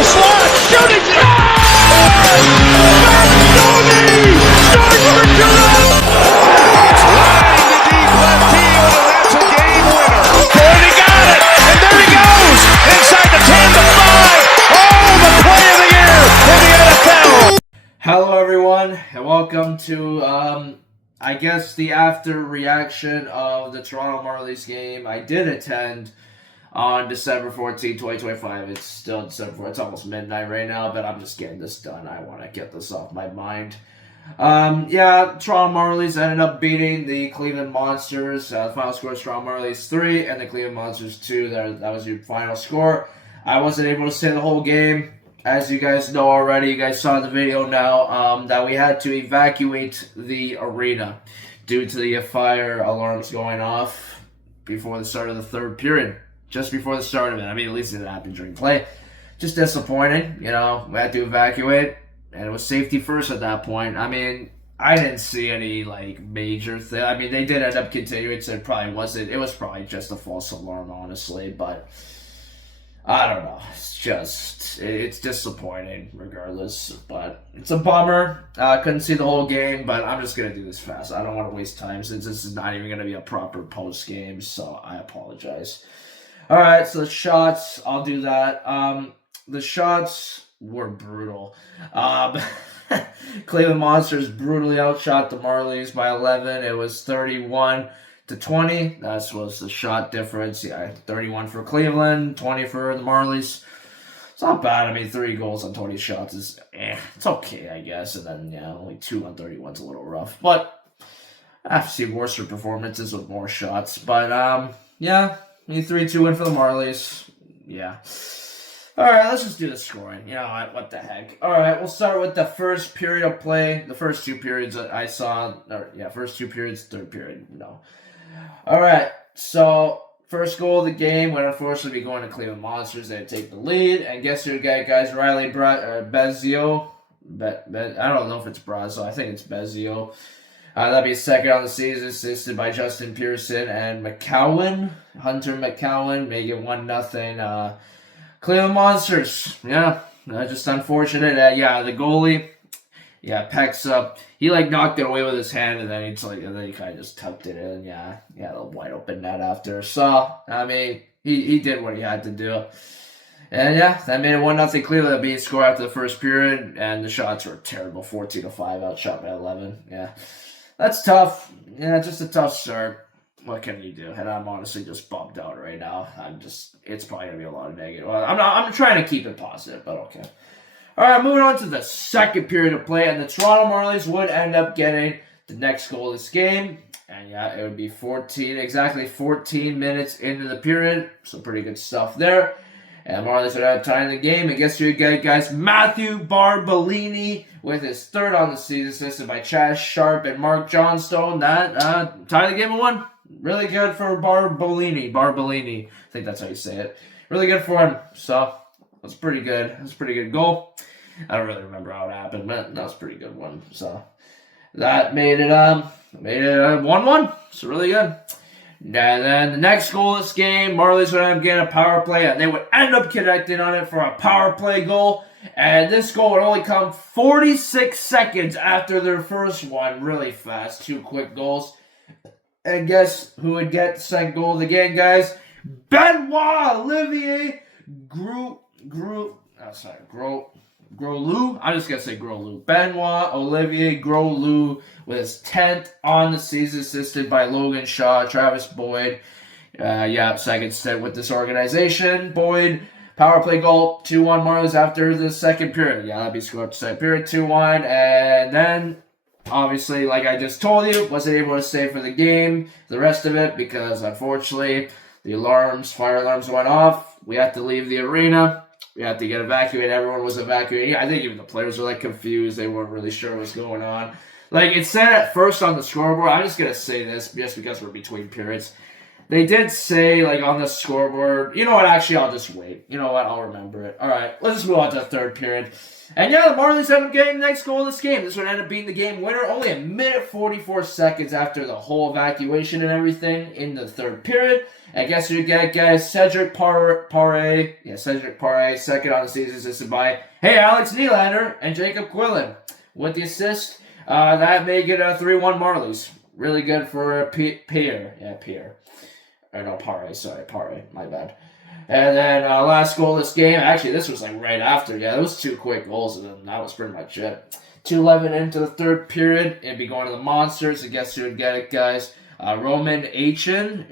the slot, shooting shot! Marlies scores for Toronto! It's line to deep left field, and that's a game winner. Ford, he got it, and there he goes, inside the 10 to 5. Oh, the play of the year in the NFL. Hello everyone, and welcome to, I guess the after reaction of the Toronto Marlies game. I did attend on December 14, 2025. It's still December 4th. It's almost midnight right now, but I'm just getting this done. I want to get this off my mind. Toronto Marlies ended up beating the Cleveland Monsters. The final score is Toronto Marlies 3 and the Cleveland Monsters 2. That was your final score. I wasn't able to stay the whole game. As you guys know already, you guys saw in the video now, that we had to evacuate the arena due to the fire alarms going off before the start of the third period. Just before the start of it. I mean, at least it happened during play. Just disappointing, we had to evacuate, and it was safety first at that point. I mean, I didn't see any, major thing. I mean, they did end up continuing, so it was probably just a false alarm, honestly, but I don't know. It's disappointing regardless, but it's a bummer. Couldn't see the whole game, but I'm just going to do this fast. I don't want to waste time since this is not even going to be a proper post-game, so I apologize. Alright, so the shots, I'll do that. The shots were brutal. Cleveland Monsters brutally outshot the Marlies by 11. It was 31-20. That was the shot difference. Yeah, 31 for Cleveland, 20 for the Marlies. It's not bad. I mean, 3 goals on 20 shots is, it's okay, I guess. And then, only 2 on 31 is a little rough. But I have to see worse performances with more shots. But, 3-2 win for the Marlies. Yeah. Alright, let's just do the scoring. You know what the heck. Alright, we'll start with the first period of play. The first 2 periods that I saw. First 2 periods, third period. No. Alright, so first goal of the game would unfortunately be going to Cleveland Monsters. They take the lead. And guess who got, guys? Riley Bezio. I don't know if it's Brazzo. I think it's Bezio. That'd be second on the season, assisted by Justin Pearson and Hunter McCowan, make it 1-0. Cleveland Monsters, just unfortunate. The goalie, pecks up. He knocked it away with his hand, and then he kind of just tucked it in. A wide open net after. So I mean, he did what he had to do, and that made it 1-0 Cleveland. That beat score after the first period, and the shots were terrible. 14-5, outshot by 11. That's tough. Just a tough start. What can you do? And I'm honestly just bummed out right now. It's probably going to be a lot of negative. Well, I'm trying to keep it positive, but okay. All right, moving on to the second period of play, and the Toronto Marlies would end up getting the next goal of this game. And it would be exactly 14 minutes into the period. So pretty good stuff there. And Marlies would have tying the game. And guess who you get, guys? Matthew Barbolini with his third on the season, assisted by Chaz Sharp and Mark Johnstone. That tied the game at 1. Really good for Barbolini. I think that's how you say it. Really good for him. So that's pretty good. That's a pretty good goal. I don't really remember how it happened, but that was a pretty good one. So that made it 1-1. So really good. And then the next goal of this game, Marlies would end up getting a power play, and they would end up connecting on it for a power play goal. And this goal would only come 46 seconds after their first one. Really fast. 2 quick goals. And guess who would get the second goal of the game, guys? Benoit Olivier Grolou. I'm just going to say Grolou. Benoit Olivier Grolou with his 10th on the season, assisted by Logan Shaw, Travis Boyd. Second stint with this organization. Boyd, power play goal, 2-1 Marlies after the second period. That'd be scored second period, 2-1. And then, obviously, like I just told you, wasn't able to stay for the game, the rest of it, because unfortunately, the fire alarms went off. We had to leave the arena. We had to get evacuated. Everyone was evacuating. I think even the players were confused. They weren't really sure what was going on. It said at first on the scoreboard, I'm just going to say this just because we're between periods. They did say, like, on the scoreboard, you know what, actually, I'll just wait. You know what, I'll remember it. All right, let's just move on to the third period. And yeah, the Marlies end up getting the next goal of this game. This would end up being the game winner only a minute 44 seconds after the whole evacuation and everything in the third period. And guess who you get, guys? Cedric Paré. Yeah, Cedric Paré, second on the season, assisted by, Alex Nylander and Jacob Quillen with the assist. That made it a 3-1 Marlies. Really good for Pierre. Yeah, Pierre. Or no, Paré. Sorry, Paré. My bad. And then last goal of this game. Actually, this was like right after. Yeah, it was 2 quick goals, and then that was pretty much it. 2:11 into the third period. It'd be going to the Monsters. I guess you would get it, guys. Roman Aken,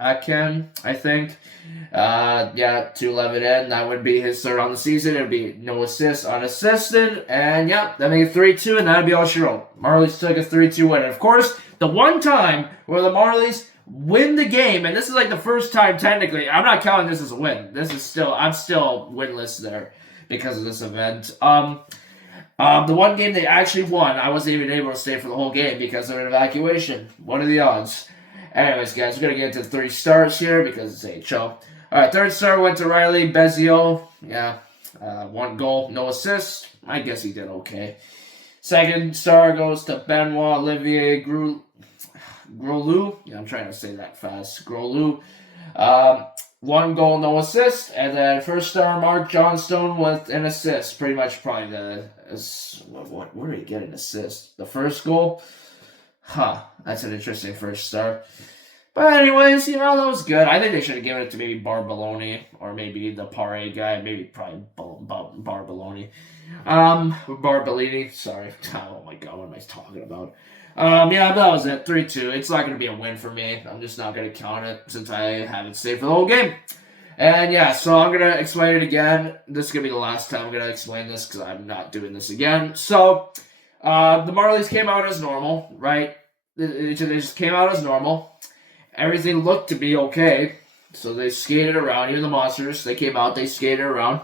I think. 2:11 in. That would be his third on the season. It would be no assists, unassisted. And yeah, that made it 3-2, and that would be all she wrote. Marlies took a 3-2 win. And of course, the one time where the Marlies win the game, and this is like the first time technically, I'm not counting this as a win. I'm still winless there because of this event. The one game they actually won, I wasn't even able to stay for the whole game because of an evacuation. What are the odds? Anyways, guys, we're going to get into 3 stars here because it's AHL. Alright, third star went to Riley Bezio. Yeah, 1 goal, no assist. I guess he did okay. Second star goes to Benoit Olivier Grolu. Yeah, I'm trying to say that fast. Grolu. 1 goal, no assist. And then first star, Mark Johnstone with an assist. Pretty much probably where did he get an assist? The first goal? That's an interesting first star. But anyways, that was good. I think they should have given it to maybe Barbaloni or maybe the Paré guy. Probably Barbaloni. Barbellini. Sorry. Oh my god, what am I talking about? That was it. 3-2. It's not going to be a win for me. I'm just not going to count it since I haven't stayed for the whole game. And yeah, so I'm going to explain it again. This is going to be the last time I'm going to explain this because I'm not doing this again. So, the Marlies came out as normal, right? They just came out as normal. Everything looked to be okay. So they skated around. Even the Monsters, they came out, they skated around.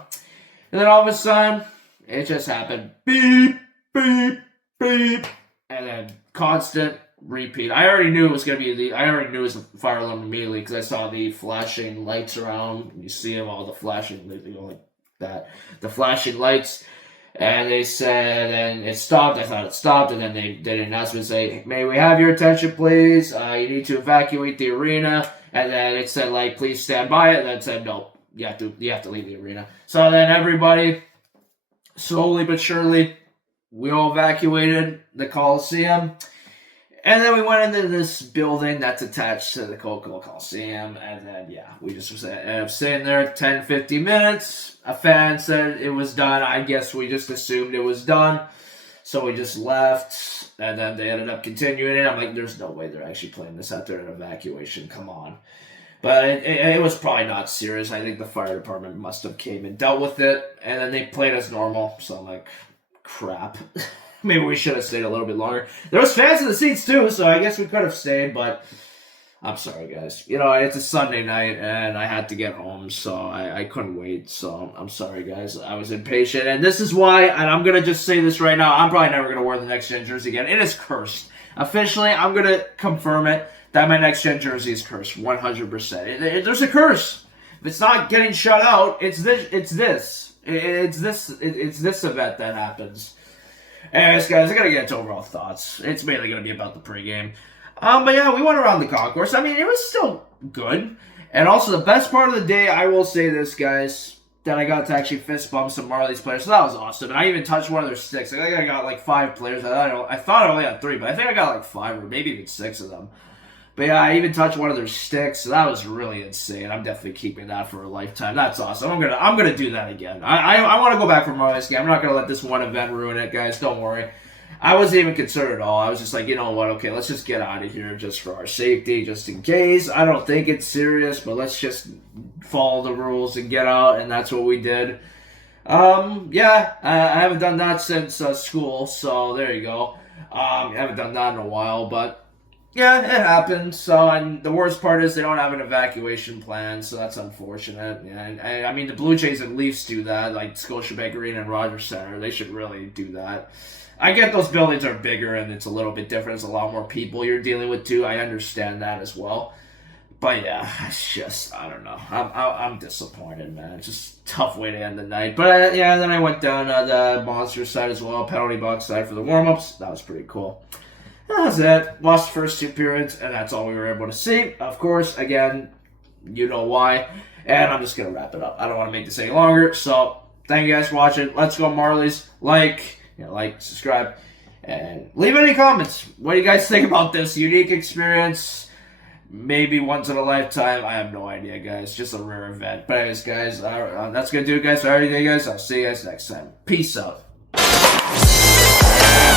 And then all of a sudden, it just happened. Beep, beep, beep. And then constant repeat. I already knew it was a fire alarm immediately because I saw the flashing lights around. You see them, all the flashing, like that. The flashing lights. And they said, and it stopped. I thought it stopped, and then they did an announcement say, "May we have your attention, please? You need to evacuate the arena." And then it said, like, "Please stand by it." And then it said, "No, you have to leave the arena." So then everybody, slowly but surely, we all evacuated the Coliseum. And then we went into this building that's attached to the Coca-Cola Coliseum. And then, we just ended up sitting there 10, 15 minutes. A fan said it was done. I guess we just assumed it was done. So we just left. And then they ended up continuing it. I'm like, there's no way they're actually playing this after an evacuation. Come on. But it was probably not serious. I think the fire department must have came and dealt with it. And then they played as normal. So I'm like, crap. Maybe we should have stayed a little bit longer. There was fans in the seats too, so I guess we could have stayed, but I'm sorry, guys. It's a Sunday night, and I had to get home, so I couldn't wait, so I'm sorry, guys. I was impatient, and this is why, and I'm going to just say this right now, I'm probably never going to wear the Next Gen jersey again. It is cursed. Officially, I'm going to confirm it, that my Next Gen jersey is cursed, 100%. There's a curse. If it's not getting shut out, it's this event that happens. Anyways, guys, I gotta get into overall thoughts. It's mainly gonna be about the pregame. But yeah, we went around the concourse. I mean, it was still good. And also, the best part of the day, I will say this, guys, that I got to actually fist bump some Marlies players. So that was awesome. And I even touched one of their sticks. I think I got like 5 players. I thought I only had 3, but I think I got like 5 or maybe even 6 of them. But yeah, I even touched one of their sticks. So that was really insane. I'm definitely keeping that for a lifetime. That's awesome. I'm gonna do that again. I want to go back for Marlies game. I'm not gonna let this one event ruin it, guys. Don't worry. I wasn't even concerned at all. I was just like, you know what? Okay, let's just get out of here just for our safety, just in case. I don't think it's serious, but let's just follow the rules and get out. And that's what we did. I haven't done that since school, so there you go. I haven't done that in a while, but yeah, it happened. So, and the worst part is they don't have an evacuation plan, so that's unfortunate. And I mean, the Blue Jays and Leafs do that, like Scotiabank Arena and Rogers Center. They should really do that. I get those buildings are bigger and it's a little bit different. It's a lot more people you're dealing with too. I understand that as well. But yeah, it's just, I don't know. I'm disappointed, man. It's just a tough way to end the night. But yeah, then I went down the Monster side as well, penalty box side for the warm-ups. That was pretty cool. That was it. Lost the first 2 periods, and that's all we were able to see. Of course, again, you know why. And I'm just going to wrap it up. I don't want to make this any longer. So, thank you guys for watching. Let's go Marlies. Like, subscribe, and leave any comments. What do you guys think about this unique experience? Maybe once in a lifetime. I have no idea, guys. Just a rare event. But anyways, guys, that's going to do it, guys. Alright, guys. I'll see you guys next time. Peace out. And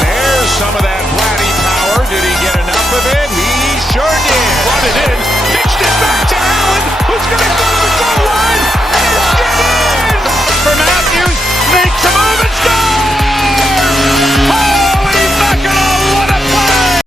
there's some of that Vladdy power. Did he get enough of it? He sure did. Run it in. Pitched it back to Allen. Who's going to